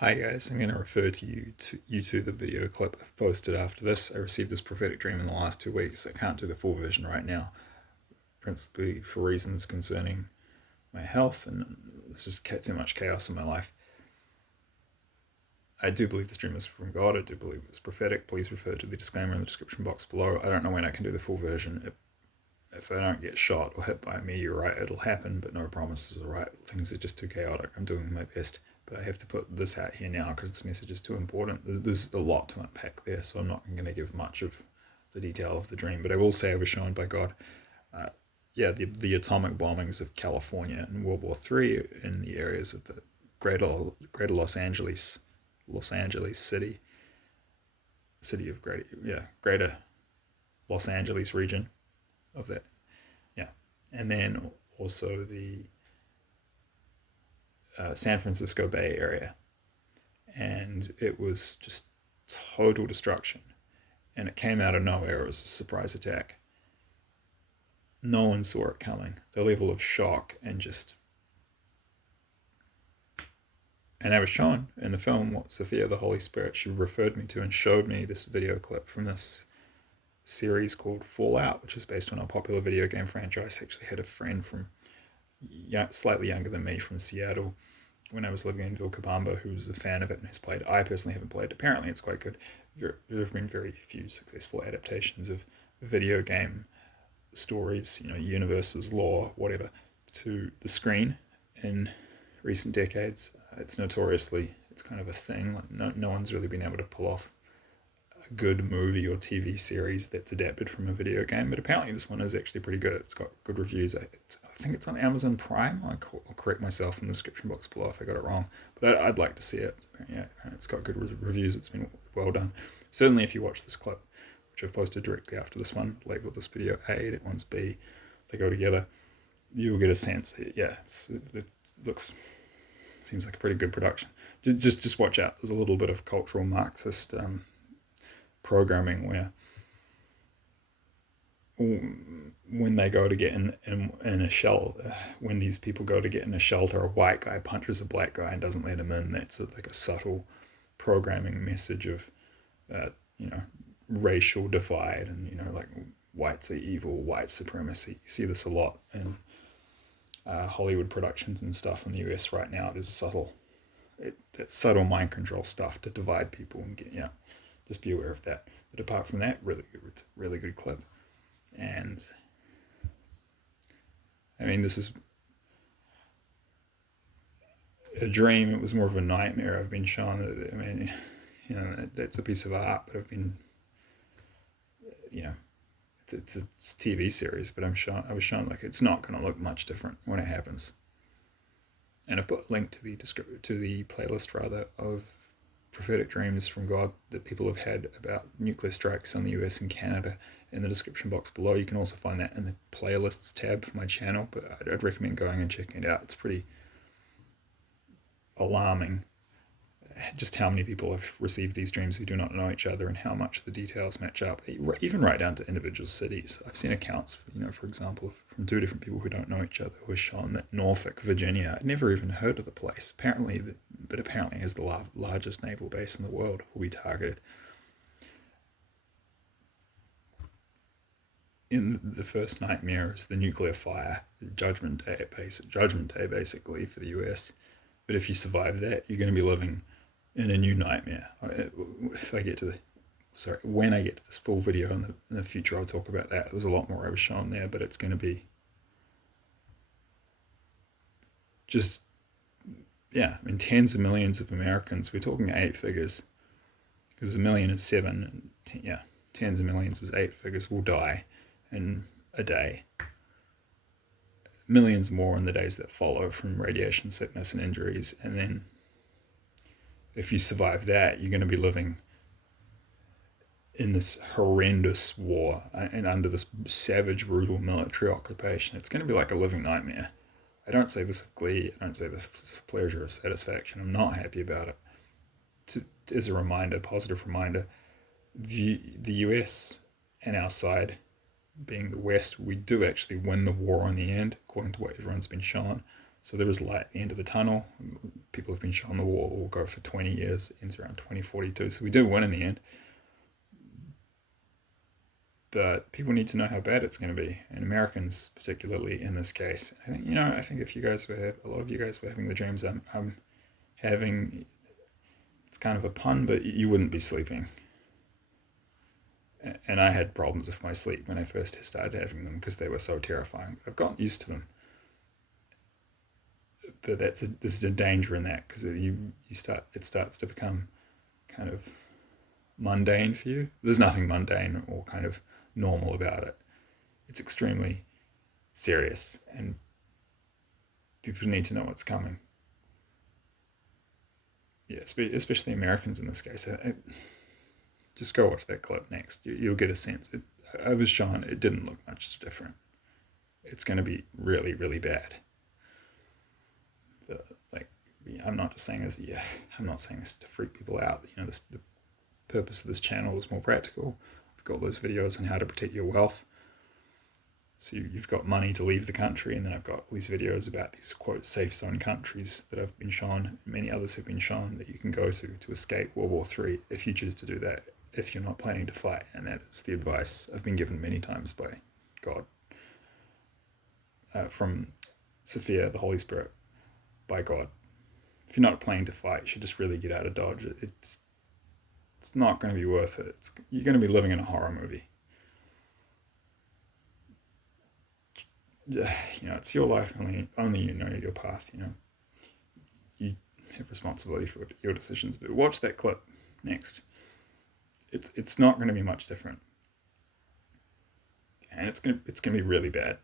Hi guys, I'm going to refer to the video clip I've posted after this. I received this prophetic dream in the last 2 weeks. I can't do the full version right now, principally for reasons concerning my health, and there's just too much chaos in my life. I do believe this dream is from God. I do believe it's prophetic. Please refer to the disclaimer in the description box below. I don't know when I can do the full version. If I don't get shot or hit by a meteorite, it'll happen, but no promises are right. Things are just too chaotic. I'm doing my best, but I have to put this out here now because this message is too important. There's a lot to unpack there, so I'm not going to give much of the detail of the dream, but I will say I was shown by God. Uh, the atomic bombings of California in World War III in the areas of the greater Los Angeles city of greater Los Angeles region of that. Yeah. And then also the San Francisco Bay Area. And it was just total destruction. And it came out of nowhere. It was a surprise attack. No one saw it coming. The level of shock and just. And I was shown in the film what Sophia, the Holy Spirit, she referred me to and showed me this video clip from this series called Fallout, which is based on a popular video game franchise. I actually had a friend from slightly younger than me from Seattle when I was living in Vilcabamba who was a fan of it and who's played. I personally haven't played. Apparently, it's quite good. There have been very few successful adaptations of video game stories, universes, lore, whatever, to the screen in recent decades. It's kind of a thing. Like no one's really been able to pull off a good movie or TV series that's adapted from a video game, but apparently this one is actually pretty good. It's got good reviews. I think it's on Amazon Prime. I'll correct myself in the description box below if I got it wrong, but I'd like to see it. Yeah, it's got good reviews. It's been well done. Certainly, if you watch this clip, which I've posted directly after this one, labeled this video A, that one's B, they go together, you'll get a sense. It looks seems like a pretty good production. Just watch out. There's a little bit of cultural Marxist programming where when they go to get in a shell, when these people go to get in a shelter, a white guy punches a black guy and doesn't let him in. That's like a subtle programming message of, uh, you know, racial divide and, like whites are evil, white supremacy. You see this a lot in Hollywood productions and stuff in the US right now. There's that subtle mind control stuff to divide people and just be aware of that. But apart from that, really good clip. And I mean, this is a dream. It was more of a nightmare. I've been shown. I mean, that's a piece of art, but I've been, you know, it's a TV series, but I was shown like it's not going to look much different when it happens. And I've put a link to the playlist rather of prophetic dreams from God that people have had about nuclear strikes on the US and Canada in the description box below. You can also find that in the playlists tab for my channel, but I'd recommend going and checking it out. It's pretty alarming just how many people have received these dreams who do not know each other and how much the details match up, even right down to individual cities. I've seen accounts, for example, from two different people who don't know each other who are shown that Norfolk, Virginia, I'd never even heard of the place, apparently is the largest naval base in the world, will be targeted. In the first nightmare is the nuclear fire, Judgment Day basically for the US. But if you survive that, you're going to be living in a new nightmare. When I get to this full video in the future, I'll talk about that. There's a lot more I was shown there, but it's going to be just, tens of millions of Americans. We're talking 8 figures, because a million is 7, and tens of millions is 8 figures, will die in a day. Millions more in the days that follow from radiation sickness and injuries, and then if you survive that, you're going to be living in this horrendous war and under this savage, brutal military occupation. It's going to be like a living nightmare. I don't say this with glee. I don't say this with pleasure or satisfaction. I'm not happy about it. As a reminder, positive reminder, the US and our side, being the West, we do actually win the war in the end, according to what everyone's been shown. So there is light at the end of the tunnel. People have been shown the war will go for 20 years, ends around 2042. So we do win in the end. But people need to know how bad it's going to be, and Americans particularly in this case. I think if you guys a lot of you guys were having the dreams I'm having, it's kind of a pun, but you wouldn't be sleeping. And I had problems with my sleep when I first started having them because they were so terrifying. I've gotten used to them, but there's a danger in that because it starts to become kind of mundane for you. There's nothing mundane or kind of normal about it. It's extremely serious, and people need to know what's coming. Yeah, especially Americans in this case. Just go watch that clip next. You'll get a sense. I was shown it didn't look much different. It's going to be really, really bad. But, like, I'm not just saying this. Yeah, I'm not saying this to freak people out. The purpose of this channel is more practical. I've got those videos on how to protect your wealth. So you've got money to leave the country, and then I've got all these videos about these quote safe zone countries that I've been shown, and many others have been shown that you can go to escape WW3 if you choose to do that, if you're not planning to fly. And that is the advice I've been given many times by God, from Sophia, the Holy Spirit, by God. If you're not planning to fight, you should just really get out of Dodge. It's not going to be worth it. You're going to be living in a horror movie. It's your life. Only you know your path. You have responsibility for your decisions. But watch that clip next. It's not going to be much different, and it's going to be really bad.